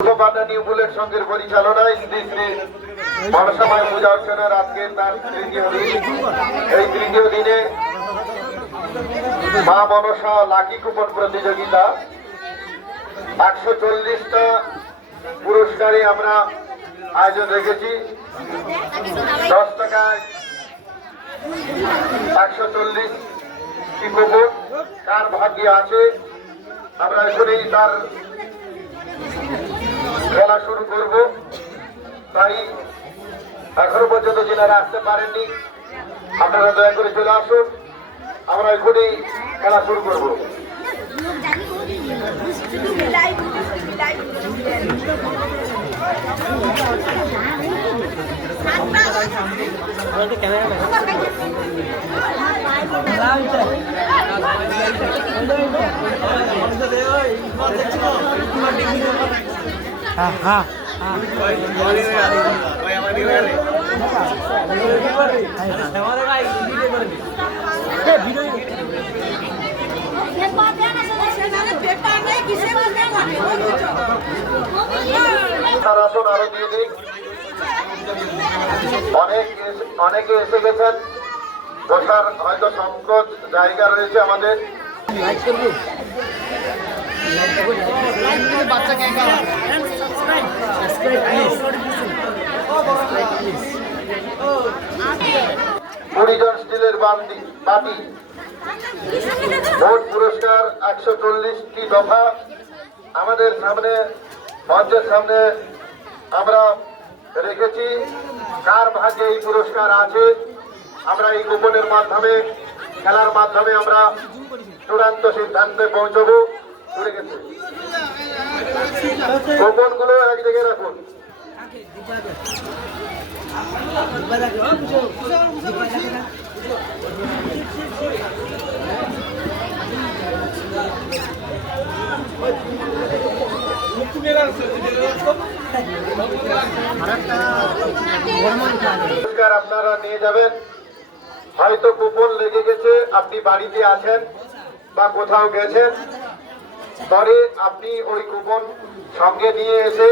New bullet সংঘের পরিচালনায় শ্রী শ্রী মনসামায় পূজা অর্চনার আজকে তার তৃতীয় দিন। এই তৃতীয় দিনে মা মনসা লাকি কুপন প্রতিযোগিতা 140টা পুরস্কারে আমরা আয়োজন রেখেছি। 10 টাকায় 140 কুপন কার ভাগ্যে আছে আমরা এখনই তার খেলা শুরু করব। তাই এখনো পর্যন্ত যারা আসতে পারেননি আপনারা দয়া করে চলে আসুন, আমরা এখনই খেলা শুরু করব। আরো দিয়ে দিক, অনেকে এসে গেছেন, বসার হয়তো সংকট জায়গা রয়েছে আমাদের। স্টিলের বাটি মোট পুরস্কার 140টি দফা আমাদের সামনে মঞ্চের সামনে আমরা রেখেছি। কার ভাগ্যে এই পুরস্কার আছে আমরা এই কুপনের মাধ্যমে খেলার মাধ্যমে আমরা চূড়ান্ত সিদ্ধান্তে পৌঁছবো। চলে গেছে কুপন গুলো এক জায়গায় রাখুন। আপনারা নিয়ে যাবেন, হয়তো কুপন লেগে গেছে, আপনি বাড়িতে আছেন বা কোথাও গেছেন, পরে আপনি ওই কুপন সঙ্গে নিয়ে এসে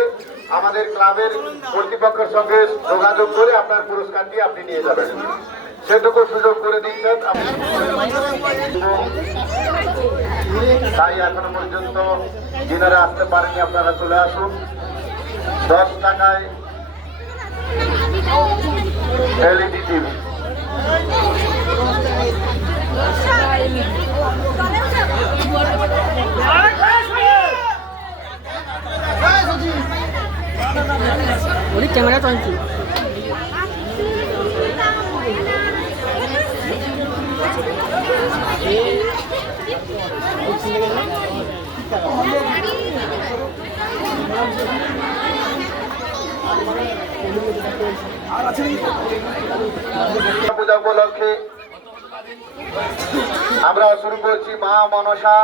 আমাদের ক্লাবের কর্তৃপক্ষের সঙ্গে যোগাযোগ করে আপনার পুরস্কারটি আপনি নিয়ে যাবেন, সেটুকু সুযোগ করে দিচ্ছেন। তাই এখনো পর্যন্ত যিনারা আসতে পারেনি আপনারা চলে আসুন। 10 টাকায় এলইডি টিভি, ক্যামেরা চলছে। পূজা উপলক্ষে আমরা শুরু করছি মা মনসা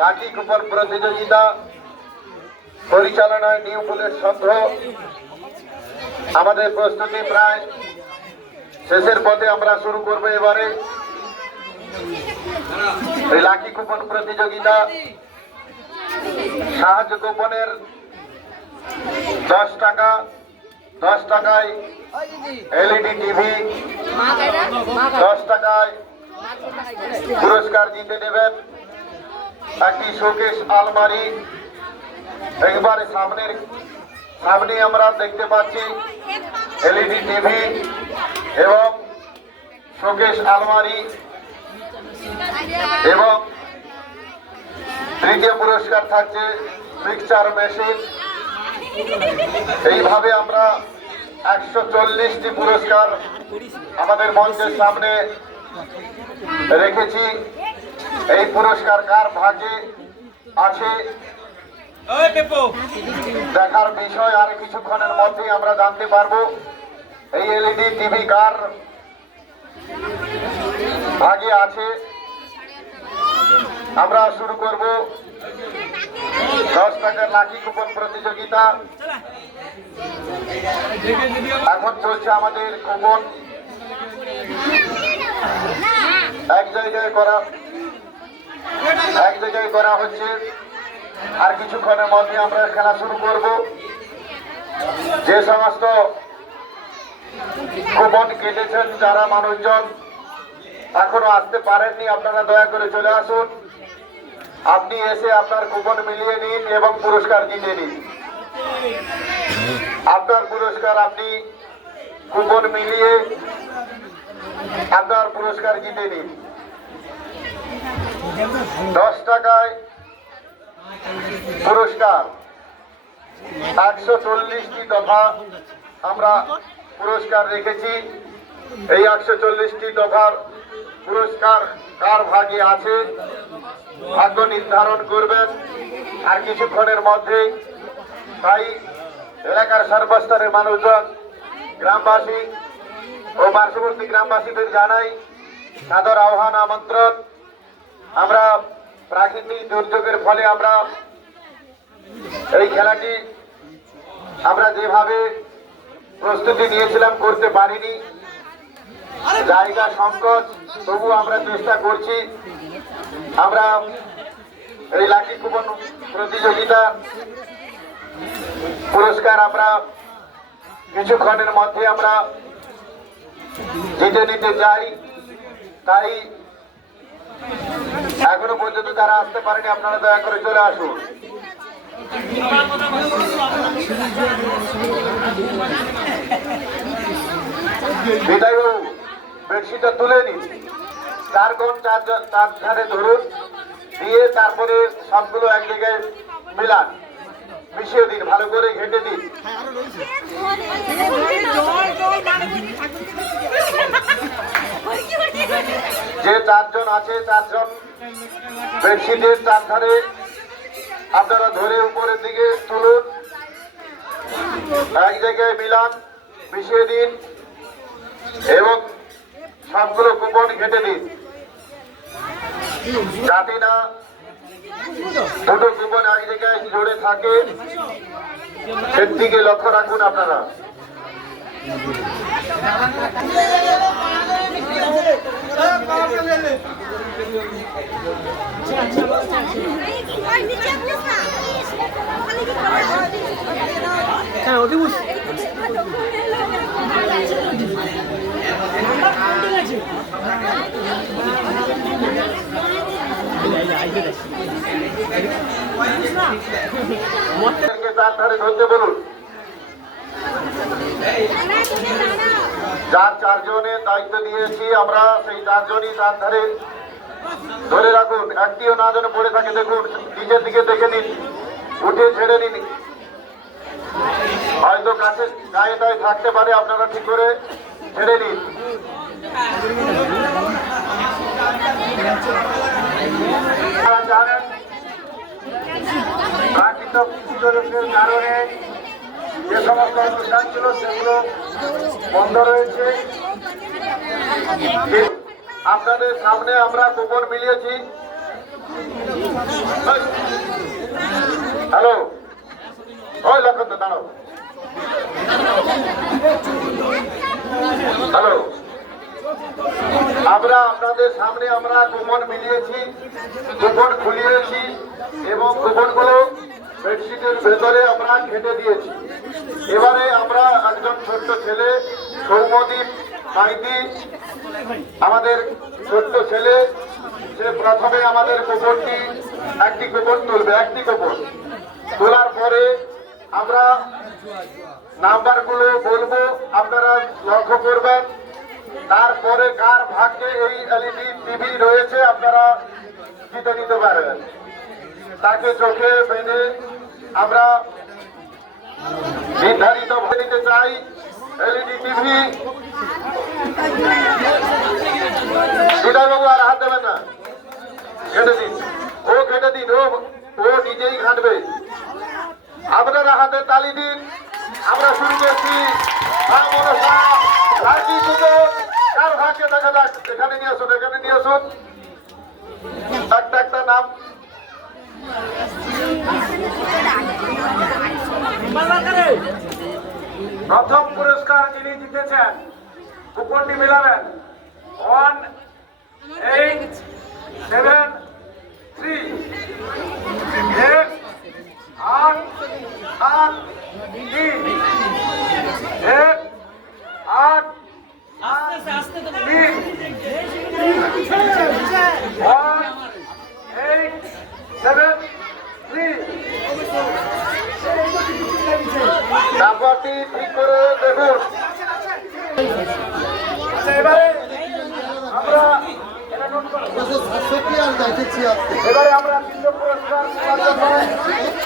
লাকি কুপন প্রতিযোগিতা পরিচালনায় নিউ বুলেট সংঘ। আমাদের প্রস্তুতি প্রায় শেষের পথে, আমরা শুরু করবো এবারে এই লাকি কুপন প্রতিযোগিতা। সাহায্য কুপনের 10 টাকা, 10 টাকায় এলইডি টিভি, 10 টাকায় পুরস্কার জিতে নেবেন একটি শোকেস আলমারি। একবারে সামনে আমরা দেখতে পাচ্ছি এলইডি টিভি এবং শোকেস আলমারি, এবং তৃতীয় পুরস্কার থাকছে মিক্সচার মেশিন। এইভাবে আমরা 140টি পুরস্কার আমাদের মঞ্চের সামনে রেখেছি। এই পুরস্কার কার ভাগ্যে আছে দেখার বিষয়, আর কিছুক্ষণের মধ্যেই আমরা জানতে পারবো এই এলইডি টিভি কার ভাগে আছে। আমরা শুরু করব 10 টাকার লাকি কুপন প্রতিযোগিতা। এখন চলছে আমাদের কুপন এক জায়গায় করা হচ্ছে। আর কিছুক্ষণের মধ্যে আমরা খেলা শুরু করব। যে সমস্ত কুপন কেটেছেন যারা মানুষজন এখনো আসতে পারেননি, আপনারা দয়া করে চলে আসুন। আপনি এসে আপনার কুপন মিলিয়ে নিন এবং পুরস্কার জিতে নিন। আপনার পুরস্কার আপনি কুপন মিলিয়ে আপনার পুরস্কার জিতে নিন। 10 টাকায় পুরস্কার 140টি দফা আমরা পুরস্কার রেখেছি। এই 140টি দফার পুরস্কার কার ভাগে আছে ভাগ্য নির্ধারণ করবেন আর কিছুক্ষণের মধ্যে। তাই এলাকার সর্বস্তরের মানুষজন, গ্রামবাসী ও পার্শ্ববর্তী গ্রামবাসীদের জানাই সাদর আহ্বান, আমন্ত্রণ। আমরা প্রাকৃতিক দুর্যোগের ফলে আমরা এই খেলাটি আমরা যেভাবে প্রস্তুতি নিয়েছিলাম করতে পারিনি, জায়গা সংকট, তবু আমরা চেষ্টা করছি। আমরা এই লাকি কুপন প্রতিযোগিতা পুরস্কার আমরা কিছুক্ষণের মধ্যে আমরা জিতে নিতে চাই। তাই এখনো পর্যন্ত যারা আসতে পারেনি আপনারা দয়া করে চলে আসুন। বিদায়বাবু বেডশিটটা তুলে নিন, চার ধারে ধরুন, দিয়ে তারপরে সবগুলো এক জায়গায় মিলান, মিশিয়ে দিন, ভালো করে ঘেঁটে দিন। যে 4 জন আছে 4 জন বেডশিটের 4 ধারে আপনারা ধরে উপরের দিকে তুলুন, এক জায়গায় মিলান, মিশিয়ে দিন এবং সবগুলো কুপন ঘেঁটে দিন, যাতে না দুটো কুপন এক জায়গায় জুড়ে থাকে, সেদিকে লক্ষ্য রাখুন আপনারা। ধরতে বলুন। যার 4 জনের দায়িত্ব দিয়েছি আমরা, সেই 4 জনই তার ধারে ধরে রাখুন, একটিও না যেন পড়ে থাকে। দেখুন, নিচের দিকে দেখে নিন, উঠে ছেড়ে নিন। হয়তো কাছে গায়ে টায়ে থাকতে পারে, আপনারা ঠিক করে ছেড়ে নিন। জানেন প্রাকৃতিক দুর্যোগের কারণে যে সমস্ত অনুষ্ঠান ছিল সেগুলো বন্ধ রয়েছে। আপনাদের সামনে আমরা কুপন মিলিয়েছি। হ্যালো, ওই লক্ষণ তো দাঁড়াও। হ্যালো, আমরা আপনাদের সামনে আমরা কুপন মিলিয়েছি, কুপন খুলিয়েছি এবং কুপনগুলো বেডশিটের ভেতরে আমরা ঘেঁটে দিয়েছি। এবারে আমরা একজন ছোট্ট ছেলে সৌম্যদীপ মাইতি, আমাদের ছোট্ট ছেলে, সে প্রথমে আমাদের কুপনটি একটি কুপন তুলবে। একটি কুপন তোলার পরে আমরা নাম্বারগুলো বলবো, আপনারা লক্ষ্য করবেন। তারপরে কার ভাগ্যে এই এলইডি টিভি রয়েছে আপনারা জিতে নিতে পারবেন। তাকে চোখে বেঁধে আমরা নির্ধারিত ভোট দিতে চাই। এলইডি টিভি বিদায়বাবু আর হাত দেবেন না, ঘেটে দিন, ও ঘেটে দিন, ও নিজেই ঘাটবে। আপনারা হাতে তালি দিন। আমরা শুরু করছি। কার ভাগ্যে দেখা যাক, এখানে নিয়ে আসুন, এখানে নিয়ে আসুন। একটা নাম প্রথম পুরস্কার যিনি জিতেছেন, কুপনটি মিলাবেন 1874 3 1 8 7 3 1 8 3 1 8 7 3 নাম্বারটি ঠিক করে দেখুন। এবারে আমরা এবারে আমরা তৃতীয় পুরস্কার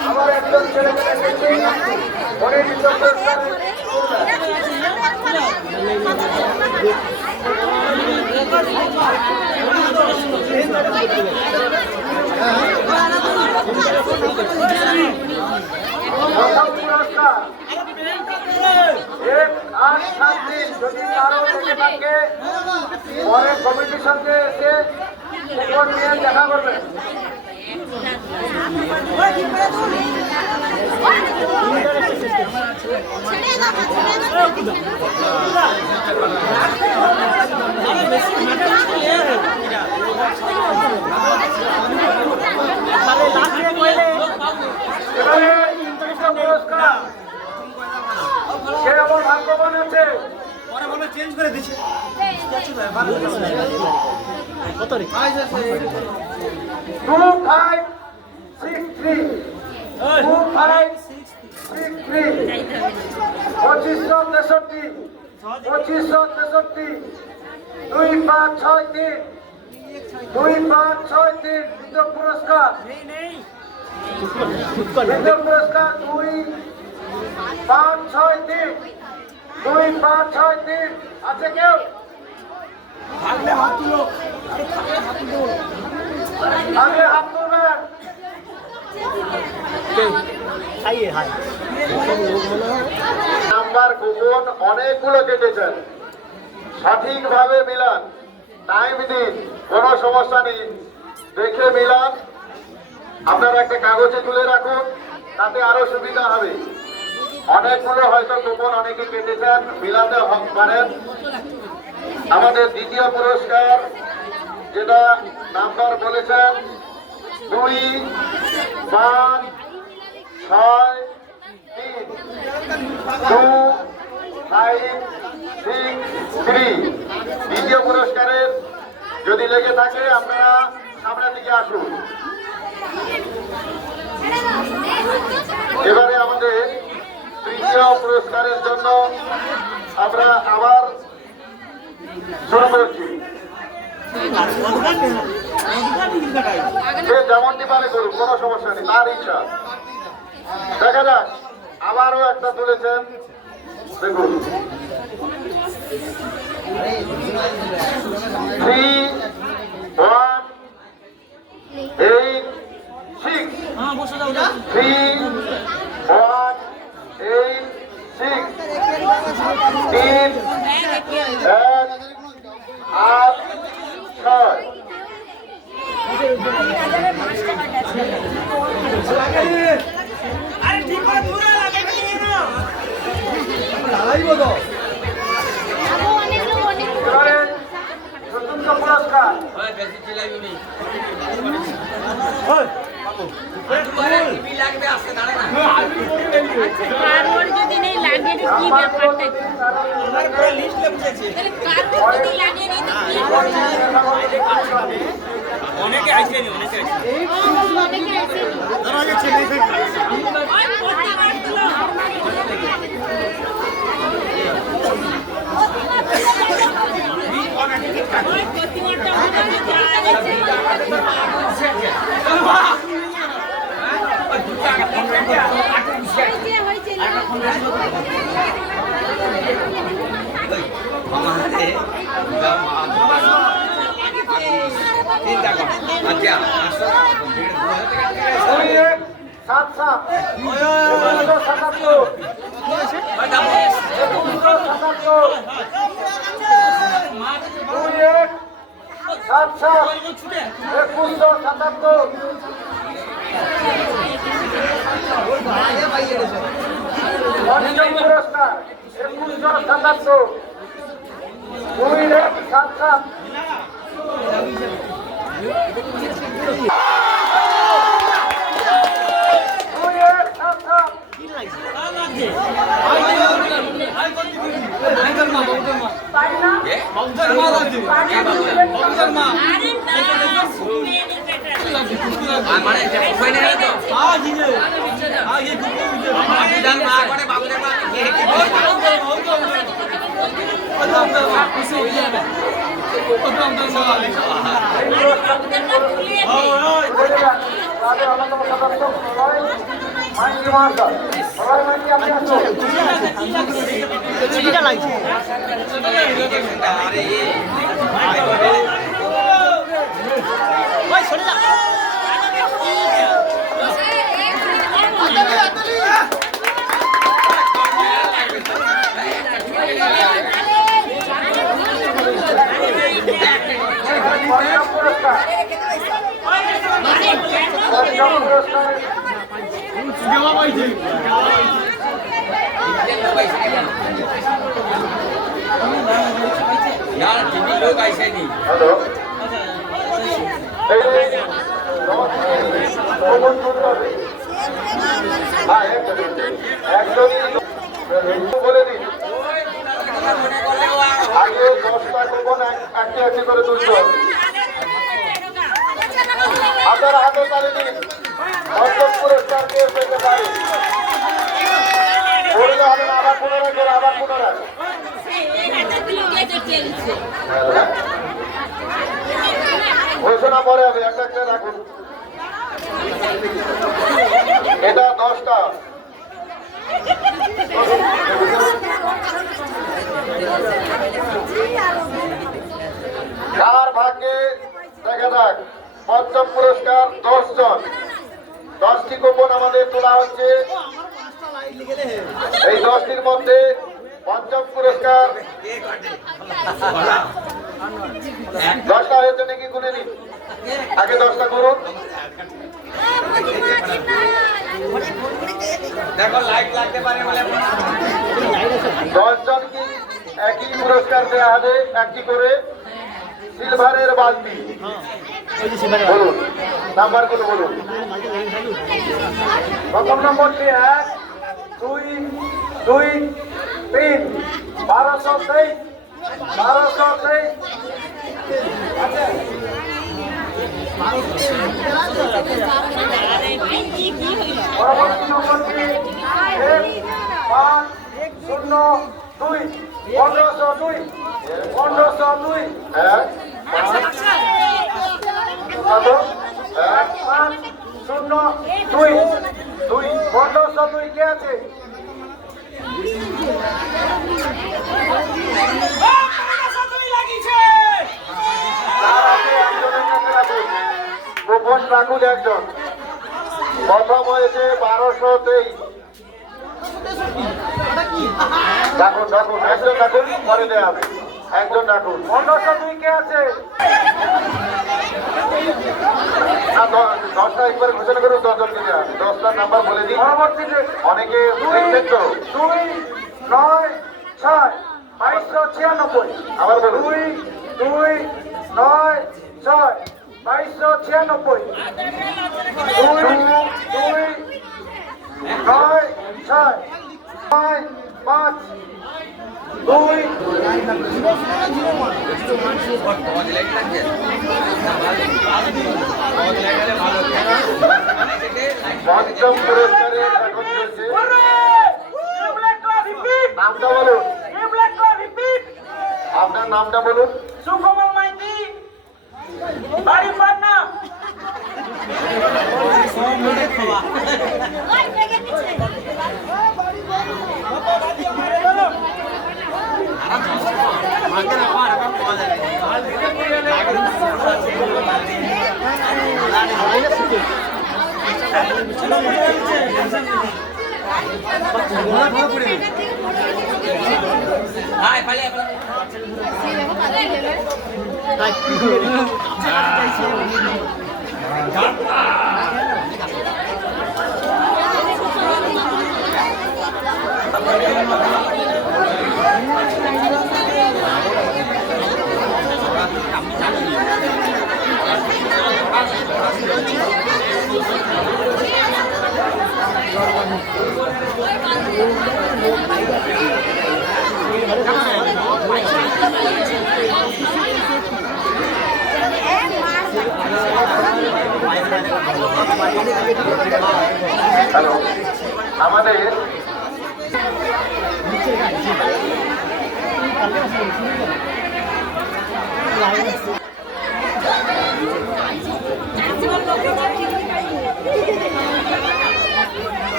আমার একজন ছেলেকে দেখেছি উনি তৃতীয় পুরস্কার প্রথম পুরস্কার 1-8-7 যদি কারো থেকে থাকে পরে কমিটির সঙ্গে এসে উপর নিয়ে দেখা করবেন। এবারে পুরস্কার সে আমার ভাগ্যবান আছে চেঞ্জ করে দিচ্ছে 2563 2563 2563 2563 2563 দ্বিতীয় পুরস্কার দ্বিতীয় পুরস্কার 2563 2563 আছে কেউ থাকলে হাত তুলো থাকলে হাত তুলবেন। নাম্বার কুপন অনেকগুলো কেটেছেন, সঠিকভাবে মিলান, টাইম দিন, কোনো সমস্যা নেই, দেখে মিলান। আপনারা একটা কাগজে তুলে রাখুন, তাতে আরো সুবিধা হবে। অনেকগুলো হয়তো কুপন অনেকে কেটেছেন, মিলাতে পারেন। আমাদের দ্বিতীয় পুরস্কার যেটা নাম্বার বলেছেন 2 5 6 3 2 5 6 3 দ্বিতীয় পুরস্কারের যদি লেগে থাকে আপনারা সামনের দিকে আসুন। এবারে আমাদের তৃতীয় পুরস্কারের জন্য আমরা আবার শুরু করছি। সে যেমনটি পারে করুন, কোনো সমস্যা নেই, তার ইচ্ছা। দেখা যাক, আবারও একটা তুলেছেন, দেখুন 3 1 8 6 3 1 8 6 3 1 8 6 চতুর্থ পুরস্কার অনেকে আসেনি চিন্তা কর আচ্ছা 2177 হ্যালো বলে দিন আগে 10টা কুপন একটি একটি করে তুলতে হবে। আপনারা হাতে তালি দিন। পঞ্চম পুরস্কার কে পেতে পারে বললে হবে না, আবার পুনরায় করে আবার পুনরায় ঘোষণা পরে হবে। একটা একটা রাখুন। এটা 10টা। কার ভাগ্যে দেখা যাক। পঞ্চম পুরস্কার 10 জন। 10টি কুপন আমাদের তোলা হচ্ছে। এই 10টির মধ্যে পঞ্চম পুরস্কার 10টা হয়েছে নাকি গুনে নিন। আগে 10টা করুন। দেখো লাইট লাগতে পারে বলে 10 জনকে একই পুরস্কার দেওয়া হবে। একটি করে সিলভারের বালতি। বলুন নাম্বারগুলো বলুন। প্রথম নম্বরটি 1 2 2 3 1223 1223। পরবর্তী নম্বরটি 502 1502 1502। হ্যাঁ 502 1502 কে আছে? গোপন রাখুন একজন। প্রথম হয়েছে 1223। রাখুন রাখুন একজন রাখুন, পরে দেওয়া হবে। একজন রাখুন। 1502 কে আছে? 10টা একবার ঘোষণা করুন। 10 জনকে দেওয়া হবে। 10টার নাম্বার বলে দিন। পরবর্তীতে অনেকে দেখছেন তো। 2 9 6 2296। আবার বলুন। 2 9 6 2296। 2 2 9 6 5 5 2। পঞ্চম পুরস্কারে এখন চলছে। নামটা বলুন। আপনার নামটা বলুন। সুকমল মাইতি, বাড়ি পাটনা। হাই পালে Thank you. হ্যালো, আমাদের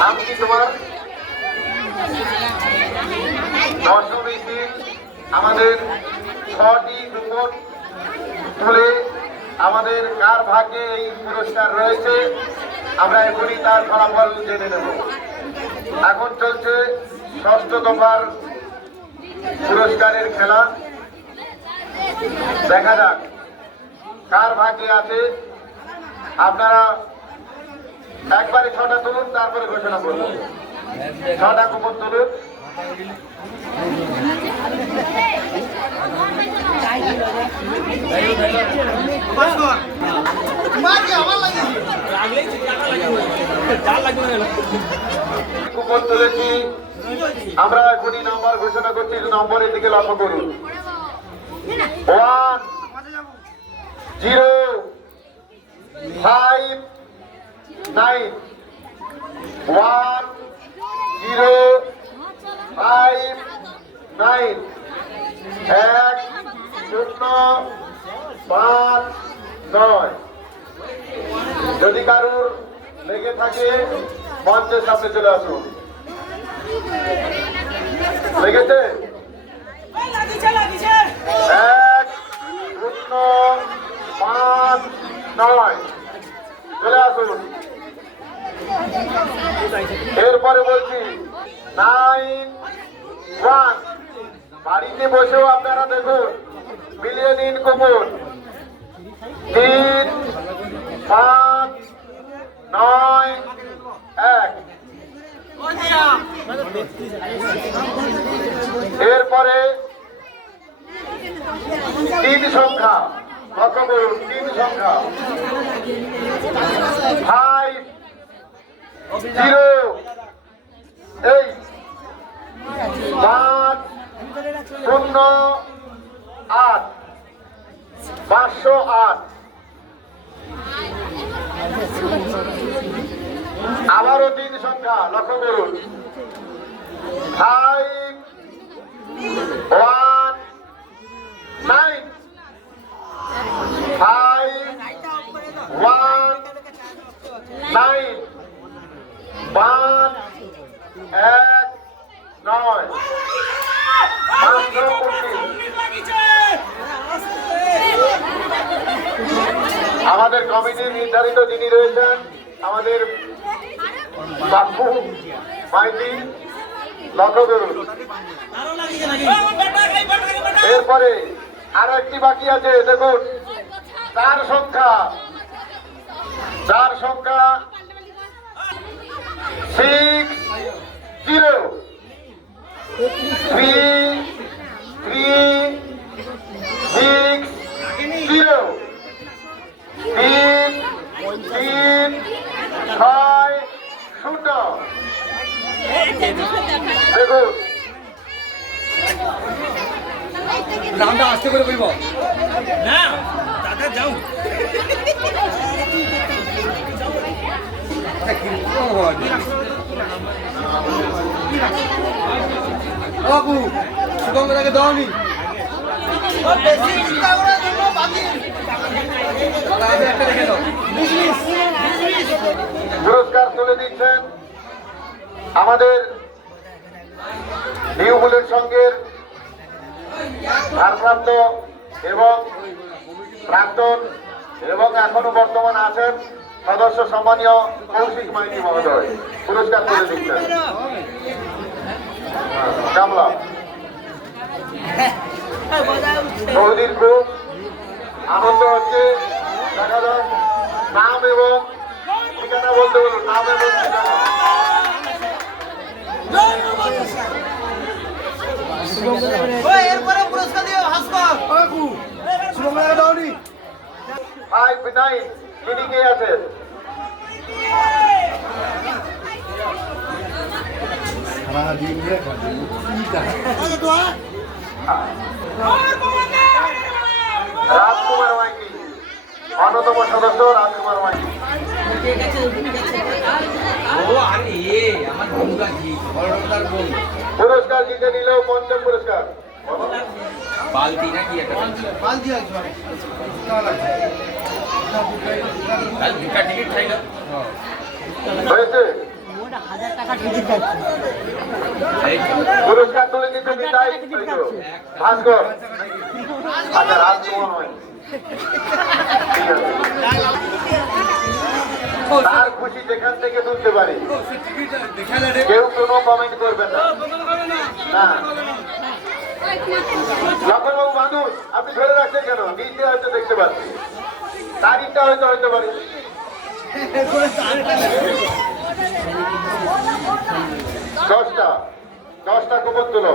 নাম কি তোমার? দশমীতে আমাদের 6টি কুপন তুলে আমাদের কার ভাগ্যে এই পুরস্কার রয়েছে আমরা এখনই তার ফলাফল জেনে নেব। এখন চলছে 6ষ্ঠ দফার পুরস্কারের খেলা। দেখা যাক কার ভাগ্যে আছে। আপনারা একবারে 6টা তুলুন, তারপরে ঘোষণা করব। 6টা কুপন তুলুন। কুপন তুলেছি, আমরা এখনই নাম্বার ঘোষণা করছি। নম্বরের দিকে লক্ষ্য করুন। 1 0 5 9 1 0 5 9 1 0 5 9। যদি কারুর লেগে থাকে মঞ্চের সামনে চলে আসুন। লেগেছে? 1 0 5 9 চলে আসুন। এরপরে বলছি 9 1। বাড়িতে বসেও আপনারা দেখুন, মিলিয়ে নিন কুপন। 3 5 9 1। এরপরে 3 সংখ্যা লক্ষ্য করুন। 3 সংখ্যা 5 0 8 5 0 8 508। আবারও 3 সংখ্যা লক্ষ্য করুন। 5 1 9 5 1 9 5 1 9 আমাদের কমিটির নির্ধারিত যিনি রয়েছেন আমাদের বাপু মাইতি লক্ষ্য করুন। এরপরে আরো একটি বাকি আছে, দেখুন 4 সংখ্যা 6 0 3 3 6 0 3 3 6 0। দেখুন দামটা আস্তে করে বলবো না দাদা যাও বাবু শুভঙ্করকে দাওনি পুরস্কার তুলে দিচ্ছেন আমাদের নিউ বুলেট সংঘের ভারপ্রাপ্ত এবং প্রাক্তন এবং এখনো বর্তমান আছেন সদস্য সম্মানীয় কৌশিক মাইতি মহোদয় পুরস্কার তুলে দিচ্ছেন। কামলা বৌদির খুব আনন্দ হচ্ছে। দেখা যাক নাম এবং ঠিকানা বলতে বলুন। নাম এবং ঠিকানা। এরপরে পুরস্কার দিয়ে হাসপাতাল 5 9 তিনি কে আছেন? রাজকুমার মাইতি, অন্যতম সদস্য রাজকুমার মাইতি। পুরস্কার জিতে নিলেও পঞ্চম পুরস্কার। বালতি নাকি একটা বালতি আছে টিকিট খাইল হয়েছে। পুরস্কার তুলে দিতে নিতাই ভাস্কর। আচ্ছা রাজকুমার মাইতি, ঠিক আছে। তার খুশি যেখান থেকে তুলতে পারে, কেউ কোনো কমেন্ট করবেন না। না লক্ষণবাবু মানুষ, আপনি ধরে রাখছেন কেন? নিচে হয়তো দেখতে পাচ্ছি, তারিখটা হয়তো হতে পারে। দশটা কুপন তুলো।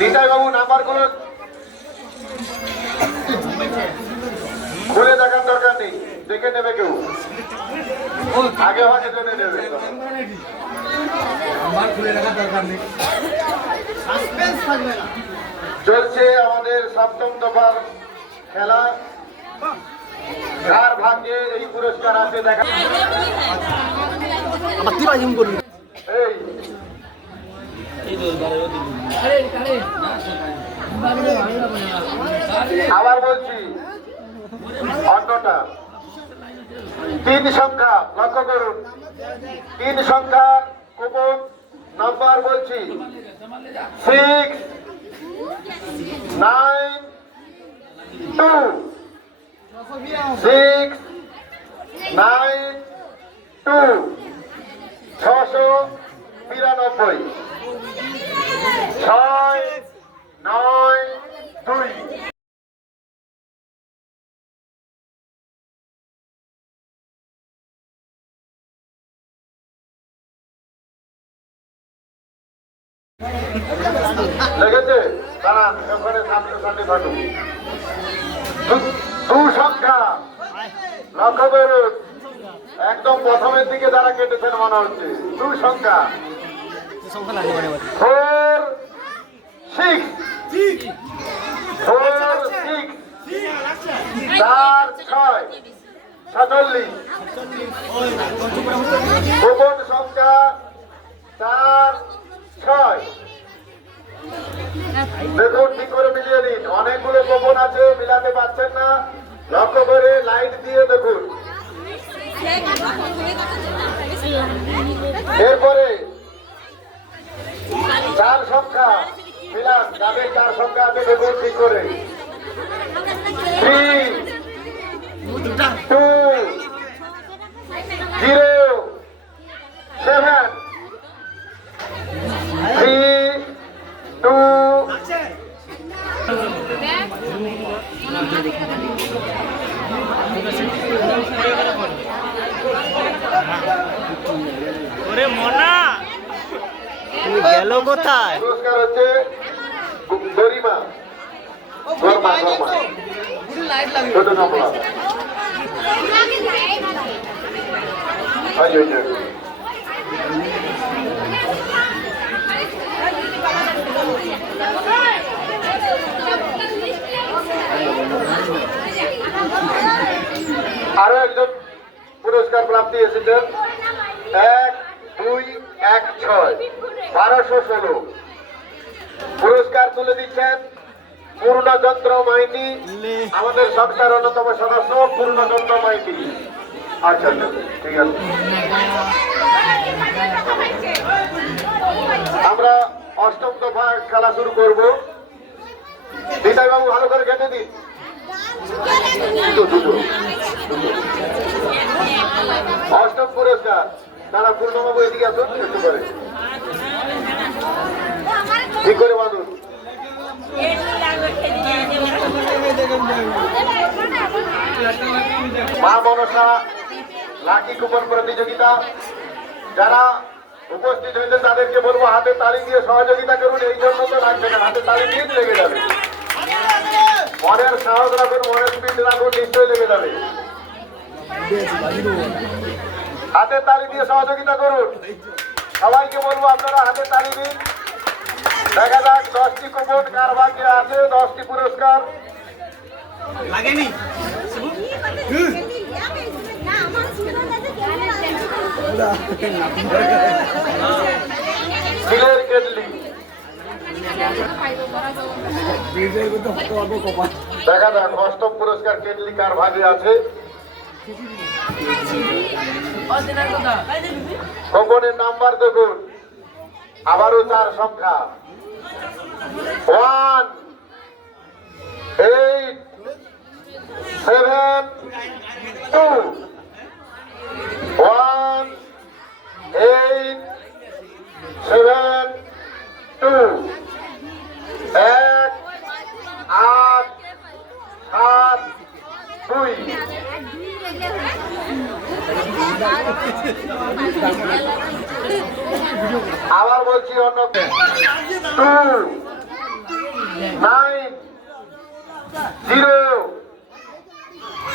নিতাই বাবু নাম্বারগুলো খুলে দেখার দরকার নেই, দেখে নেবে কেউ, আগে ভাগে জেনে নেবে। চলছে আমাদের সপ্তম দফার খেলা। কার ভাগ্যে এই পুরস্কার আছে দেখা। এই আবার বলছি, অন্যটা 3 সংখ্যা লক্ষ্য করুন। 3 সংখ্যার কুপন নাম্বার বলছি 6, 9, 2, 6, 9, 2, 692, 6, 9, 2। লেগেছে? দাঁড়ান, ওখানে সামনে থাকুন। 2 সংখ্যা লক্ষ্য করুন, একদম প্রথমের দিকে যারা কেটেছেন মনে হচ্ছে। 2 সংখ্যা 4, 6, 4, 6, 4, 6, 46। কুপন সংখ্যা 4, 6। দেখুন ঠিক করে মিলিয়ে দিন, অনেকগুলো কুপন আছে, মিলাতে পারছেন না, লক্ষ্য করে লাইট দিয়ে দেখুন। এরপরে 4 সংখ্যা মিলান, যাদের 4 সংখ্যা আছে দেখুন ঠিক করে। 3, 2, 0, 7, 3, 2। গেল কোথায়? পুরস্কার হচ্ছে গরিমা ছোট কমলা। আরো একজন পুরস্কার প্রাপ্তি এসেছেন, 1, 2, 1, 6, 1216। পুরস্কার তুলে দিচ্ছেন পূর্ণচন্দ্র মাইতি, আমাদের সংস্থার অন্যতম সদস্য পূর্ণচন্দ্র মাইতি। আচ্ছা ঠিক আছে, আমরা 8ম দফা খেলা শুরু করব। নিতাই বাবু ভালো করে কেটে দিন। দুটো 8ম পুরস্কার, তারা পূর্ণবাবু এদিকে আসুন একটু করে, ঠিক করে বাঁধুন। মা মনসা লাকি কুপন প্রতিযোগিতা, যারা উপস্থিত হয়েছে তাদেরকে বলবো হাতে তালি দিয়ে সহযোগিতা করুন। এই জন্য তো লাগবে না, হাতে তালি দিয়ে লেগে যাবে। মনের সাহস রাখুন, মনের স্পিড রাখুন, নিশ্চয়ই লেগে যাবে। হাতে তালি দিয়ে সহযোগিতা করুন। সবাইকে বলবো আপনারা হাতে তালি দিন। দেখা যাক 10টি কুপন কার ভাগ্যে আছে, 10টি পুরস্কার। লাগেনি স্টিলের কেটলি, দেখা যাক 8ম পুরস্কার কেটলি কার ভাগে আছে। কুপনের নাম্বার দেখুন, আবারও 4 সংখ্যা, 1 8 7 2, 1 8 7 2, 1 8 7 2। আবার বলছি অন্য 2 9 0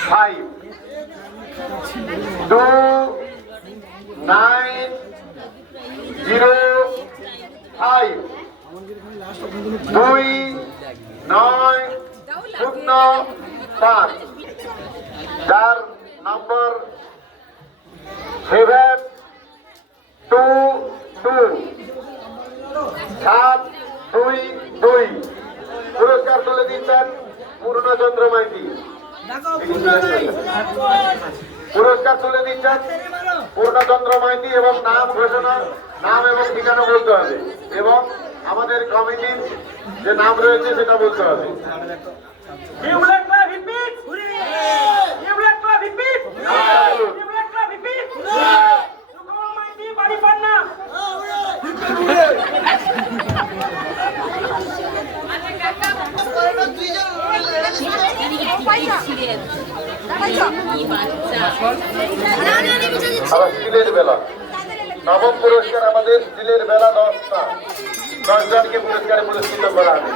5, 2 9 0 5, 2 9 0 5, যার নম্বর 7 2 2 7 2 2। পুরস্কার তুলে দিচ্ছেন পূর্ণচন্দ্র মাইতি। পুরস্কার তুলে দিচ্ছেন পূর্ণচন্দ্র মাইতি এবং নাম ঘোষণা, নাম এবং ঠিকানা বলতে হবে এবং আমাদের কমিটির যে নাম রয়েছে সেটা বলতে হবে। আবার স্টিলের বেলা, নবম পুরস্কার আমাদের স্টিলের বেলা 10টা, 10 জনকে পুরস্কারে পুরস্কৃত করা হবে।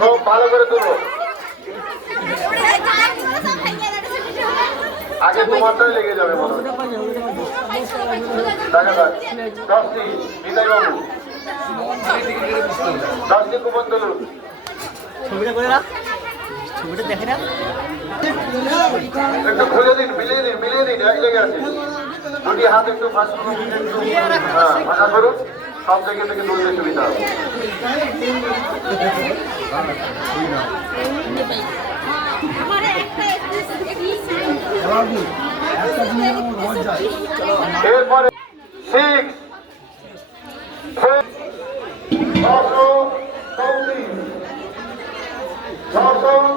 খুব ভালো করে তুলো, আগে তোমারটাই লেগে যাবে মনে হয়। দেখা যাক 10টি, বিদায় বাবু 10টি কুপন তুলুন। ছবিটা করে রাখ, ছবিটা দেখে রাখ। একটু খুলে দিন, মিলিয়ে দিন, মিলিয়ে দিন, এক জায়গায় আছে। দুটি হাত একটু ফাঁকা করুন, সব জায়গা থেকে তুলতে সুবিধা হবে। এরপরে 6 634 634